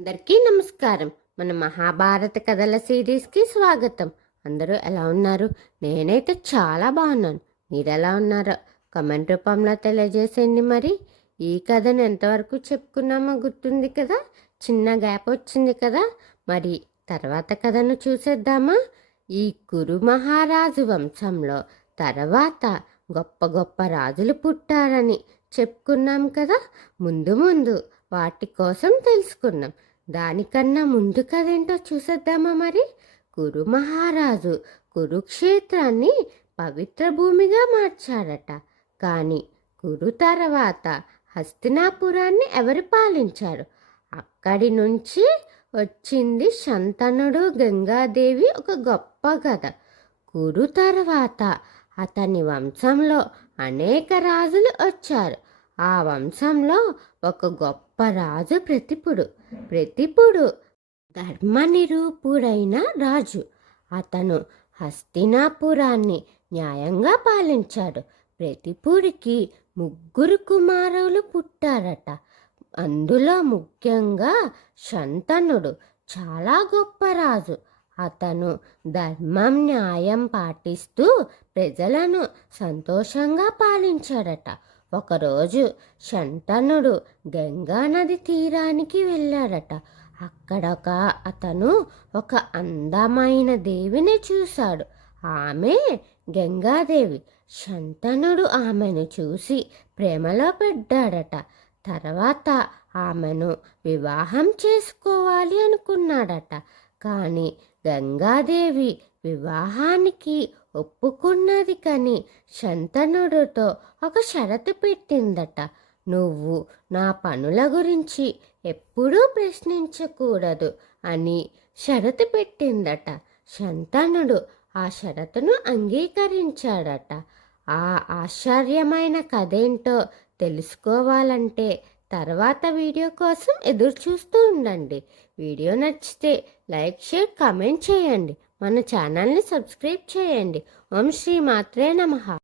అందరికీ నమస్కారం. మన మహాభారత కథల సిరీస్కి స్వాగతం. అందరూ ఎలా ఉన్నారు? నేనైతే చాలా బాగున్నాను. మీరు ఎలా ఉన్నారో కమెంట్ రూపంలో తెలియజేసేయండి. మరి ఈ కథను ఎంతవరకు చెప్పుకున్నామో గుర్తుంది కదా? చిన్న గ్యాప్ వచ్చింది కదా? మరి తర్వాత కథను చూసేద్దామా? ఈ కురు మహారాజు వంశంలో తర్వాత గొప్ప గొప్ప రాజులు పుట్టారని చెప్పుకున్నాం కదా. ముందు వాటి కోసం తెలుసుకున్నాం. దానికన్నా ముందు కదేంటో చూసేద్దామా మరి? కురు మహారాజు కురుక్షేత్రాన్ని పవిత్ర భూమిగా మార్చాడట. కానీ కురు తర్వాత హస్తినాపురాన్ని ఎవరు పాలించారు? అక్కడి నుంచి వచ్చింది శంతనుడు గంగాదేవి ఒక గొప్ప కథ. కురు తర్వాత అతని వంశంలో అనేక రాజులు వచ్చారు. ఆ వంశంలో ఒక గొప్ప రాజు ప్రతిపుడు ధర్మనిరూపుడైన రాజు. అతను హస్తినాపురాన్ని న్యాయంగా పాలించాడు. ప్రతిపుడికి 3 కుమారులు పుట్టారట. అందులో ముఖ్యంగా శంతనుడు చాలా గొప్ప రాజు. అతను ధర్మం న్యాయం పాటిస్తూ ప్రజలను సంతోషంగా పాలించాడట. ఒకరోజు శంతనుడు గంగా నది తీరానికి వెళ్ళాడట. అక్కడ అతను ఒక అందమైన దేవిని చూశాడు. ఆమె గంగాదేవి. శంతనుడు ఆమెను చూసి ప్రేమలో పడ్డాడట. తర్వాత ఆమెను వివాహం చేసుకోవాలి అనుకున్నాడట. కానీ గంగాదేవి వివాహానికి ఒప్పుకున్నది. కానీ శంతనుడితో ఒక షరతు పెట్టిందట. నువ్వు నా పనుల గురించి ఎప్పుడూ ప్రశ్నించకూడదు అని షరతు పెట్టిందట. శంతనుడు ఆ షరతును అంగీకరించాడట. ఆ ఆశ్చర్యమైన కథేంటో తెలుసుకోవాలంటే తర్వాత వీడియో కోసం ఎదురు చూస్తూ ఉండండి. వీడియో నచ్చితే లైక్, షేర్, కామెంట్ చేయండి. మన ఛానల్ని సబ్స్క్రైబ్ చేయండి. ఓం శ్రీ మాత్రే నమః.